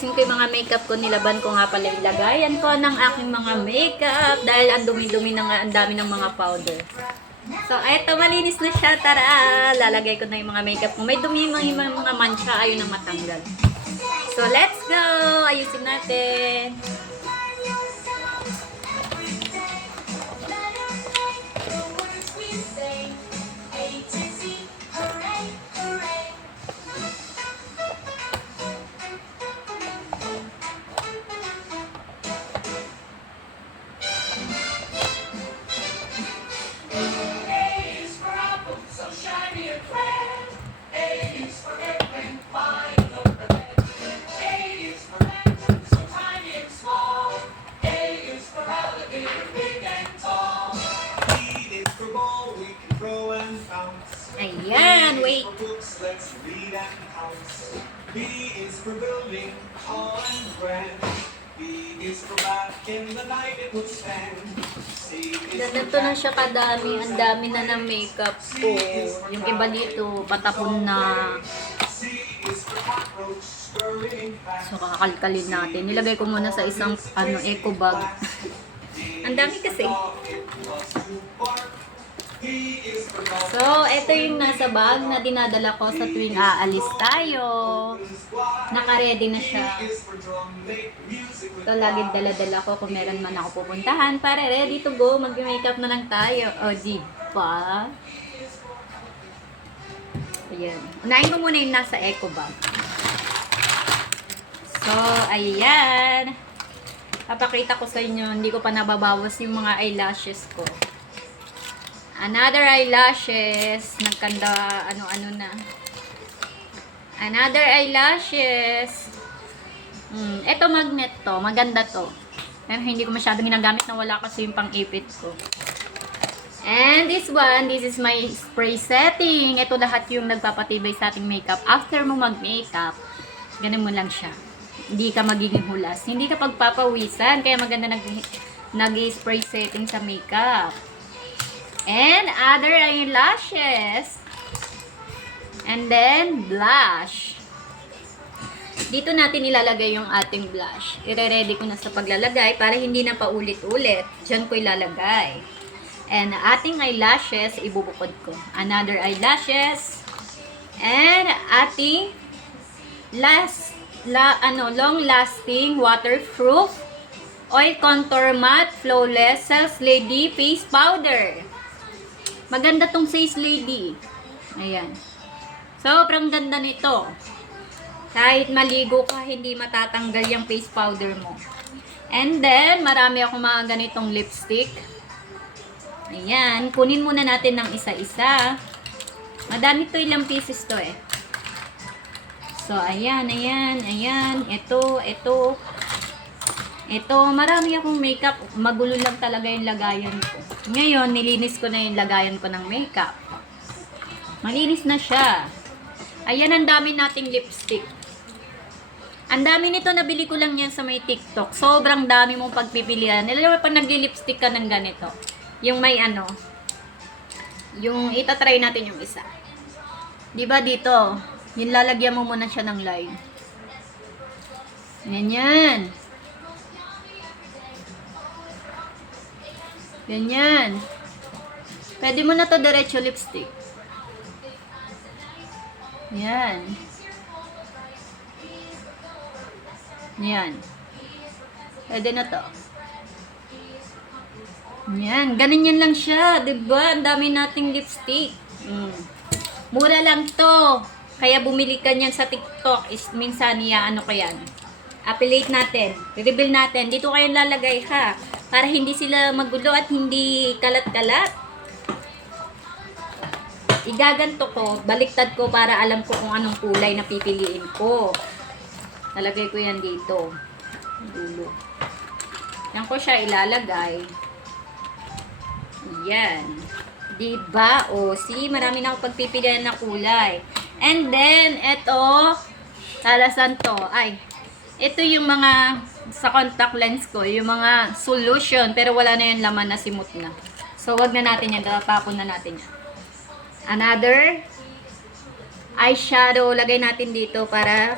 ayusin ko yung mga makeup ko. Nilaban ko nga pala yung lagayan ko ng aking mga makeup dahil ang dumi-dumi na nga, ang dami ng mga powder. So, eto, malinis na siya. Tara! Lalagay ko na yung mga makeup ko. May dumi yung mga mancha, ayun ang matanggal. So, let's go! Ayusin natin. Ayan, wait. B is for building tall and grand. B is for back in the night it would stand. C is Ganito na siya kadami. Ang dami na ng makeup ko. Yung iba dito, patapon na. So, kakalkalin natin. Nilagay ko muna sa isang eco bag. Ang dami kasi. So, ito yung nasa bag na dinadala ko sa tuwing aalis tayo. Naka-ready na siya. Ito, lagi dala-dala ko kung meron man ako pupuntahan para ready to go. Mag-makeup na lang tayo. O, diba? Ayan. Unahin ko muna yung nasa eco bag. So, ayan. Papakita ko sa inyo. Hindi ko pa nababawas yung mga eyelashes ko. Another eyelashes. Nagkanda, ano-ano na. Another eyelashes. Ito magnet to. Maganda to. Pero hindi ko masyadong ginagamit na wala kasi yung pang-ipit ko. And this one, this is my spray setting. Ito lahat yung nagpapatibay sa ating makeup. After mo mag-makeup, ganun mo lang siya. Hindi ka magiging hulas. Hindi ka pagpapawisan. Kaya maganda nag-spray setting sa makeup. And other eyelashes. And then blush. Dito natin ilalagay yung ating blush. I-ready ko na sa paglalagay para hindi na paulit-ulit. Diyan ko ilalagay. And ating eyelashes, ibubukod ko. Another eyelashes. And ating long-lasting waterproof oil contour matte flawless Sales Lady face powder. Maganda tong Sales Lady. Ayan. Sobrang ganda nito. Kahit maligo ka, hindi matatanggal yung face powder mo. And then, marami akong mga ganitong lipstick. Ayan. Kunin muna natin ng isa-isa. Madami to, ilang pieces to eh. So, ayan, ayan, ayan. Ito. Ito, marami akong makeup. Magulo lang talaga yung lagayan ko. Ngayon, nilinis ko na yung lagayan ko ng makeup. Malinis na siya. Ayan, ang dami nating lipstick. Ang dami nito, nabili ko lang yan sa may TikTok. Sobrang dami mong pagpipilian. Nilalaman pag nagli-lipstick ka ng ganito. Yung may yung itatry natin yung isa. Diba dito? Yung lalagyan mo muna siya ng line. Ganyan. Ganyan. Pwede mo na to diretso lipstick. Yan. Yan. Pwede na to. Yan. Ganun yan lang siya. Diba? Ang dami nating lipstick. Mura lang to. Kaya bumili ka niyan sa TikTok. Minsan ano ko yan. Affiliate natin. I-reveal natin. Dito kayo lalagay ha. Para hindi sila magulo at hindi kalat-kalat. Igaganto ko. Baliktad ko para alam ko kung anong kulay na pipiliin ko. Nalagay ko yan dito. Dulo. Yan ko siya ilalagay. Yan. Diba? O, see, marami na ako pagpipilian na kulay. And then, ito, talasan to. Ay, ito yung mga sa contact lens ko, yung mga solution, pero wala na yung laman na simot na. So, wag na natin yan. Tapon na natin yan. Another eyeshadow, lagay natin dito para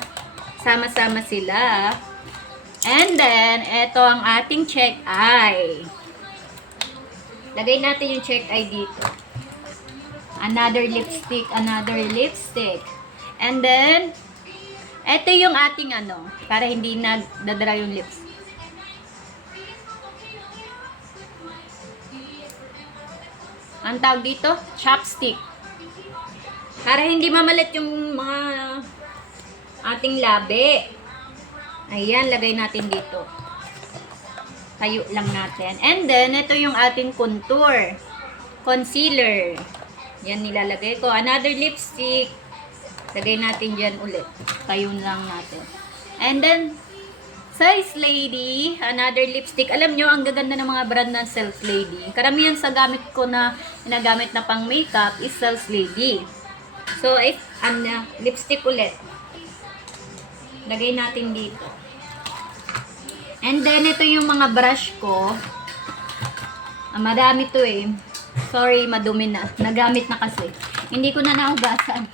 Sama-sama sila. And then, ito ang ating check eye. Lagay natin yung check eye dito. Another lipstick, another lipstick. And then, ito yung ating ano, para hindi nagdadry yung lips. Ang tawag dito, chopstick. Para hindi mamalit yung mga ating labi. Ayan, lagay natin dito. Tayo lang natin. And then, ito yung ating contour. Concealer. Yan nilalagay ko. Another lipstick. Lagay natin dyan ulit. Tayo lang natin. And then, Size Lady. Another lipstick. Alam nyo, ang gaganda ng mga brand ng Size Lady. Karamihan sa gamit ko na ginagamit na pang makeup is Size Lady. So, lipstick ulit. Lagay natin dito. And then, ito yung mga brush ko. Madami to eh. Sorry, madumi na. Nagamit na kasi. Hindi ko na naugasan.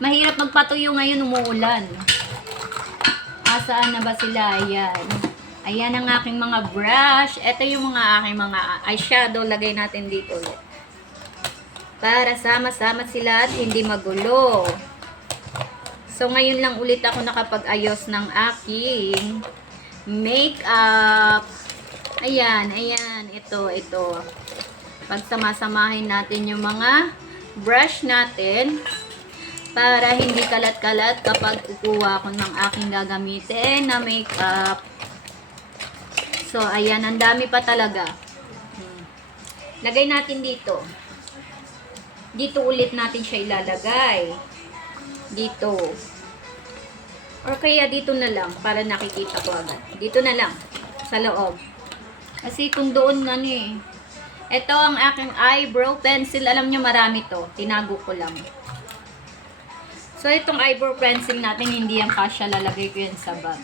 Mahirap magpatuyo ngayon, umuulan. Asaan na ba sila? Ayan. Ayan ang aking mga brush. Ito yung mga aking mga eyeshadow. Lagay natin dito ulit. Para sama-sama sila at hindi magulo. So, ngayon lang ulit ako nakapag-ayos ng aking makeup. Ayan, ayan. Ito. Pagsamasamahin natin yung mga brush natin para hindi kalat-kalat kapag kukuha ko ng aking gagamitin na makeup. So, ayan. Ang dami pa talaga. Lagay natin dito. Dito ulit natin siya ilalagay. Dito. Or kaya dito na lang para nakikita ko agad. Dito na lang. Sa loob. Kasi kung doon ano eh. Ito ang aking eyebrow pencil. Alam nyo marami to. Tinago ko lang. So itong eyebrow pencil natin hindi yan kasya. Lalagay ko yan sa bag.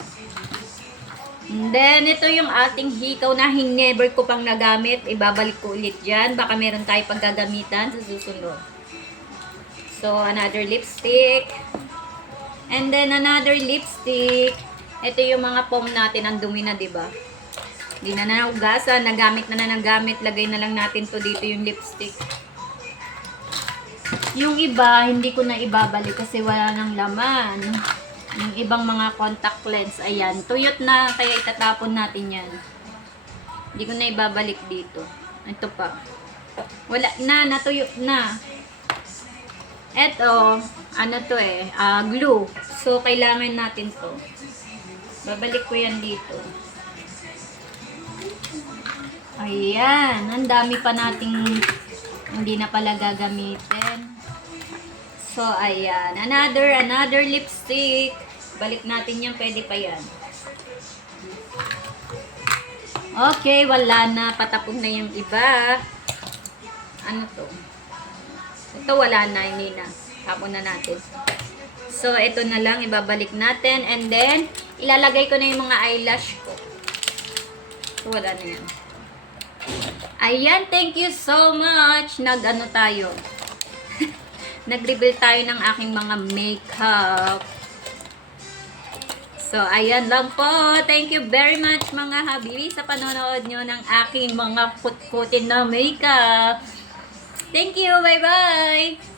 And then ito yung ating hikaw na never ko pang nagamit. Ibabalik ko ulit dyan. Baka meron tayo paggagamitan sa susunod. So another lipstick. And then another lipstick. Ito yung mga foam natin. Ang dumi na, diba? Hindi na naugasan. Nagamit na ng gamit. Lagay na lang natin to dito yung lipstick. Yung iba, hindi ko na ibabalik kasi wala nang laman. Yung ibang mga contact lens, ayan. Tuyot na, kaya itatapon natin yan. Hindi ko na ibabalik dito. Ito pa. Wala na, natuyot na. Eto, ano to eh, glue. So, kailangan natin to. Babalik ko yan dito. Ayan, ang dami pa nating hindi na pala gagamitin. So, ayan. Another lipstick. Balik natin yan, pwede pa yan. Okay, wala na. Patapon na yung iba. Ano to? Ito wala na, hindi na. Tapon na natin. So, ito na lang, ibabalik natin. And then, ilalagay ko na yung mga eyelash ko. So, wala na yan. Ayan, thank you so much. Nag-ano tayo. Nag-reveal tayo ng aking mga makeup. So, ayan lang po. Thank you very much mga habibi sa panonood nyo ng aking mga kut-kutin na makeup. Thank you. Bye-bye.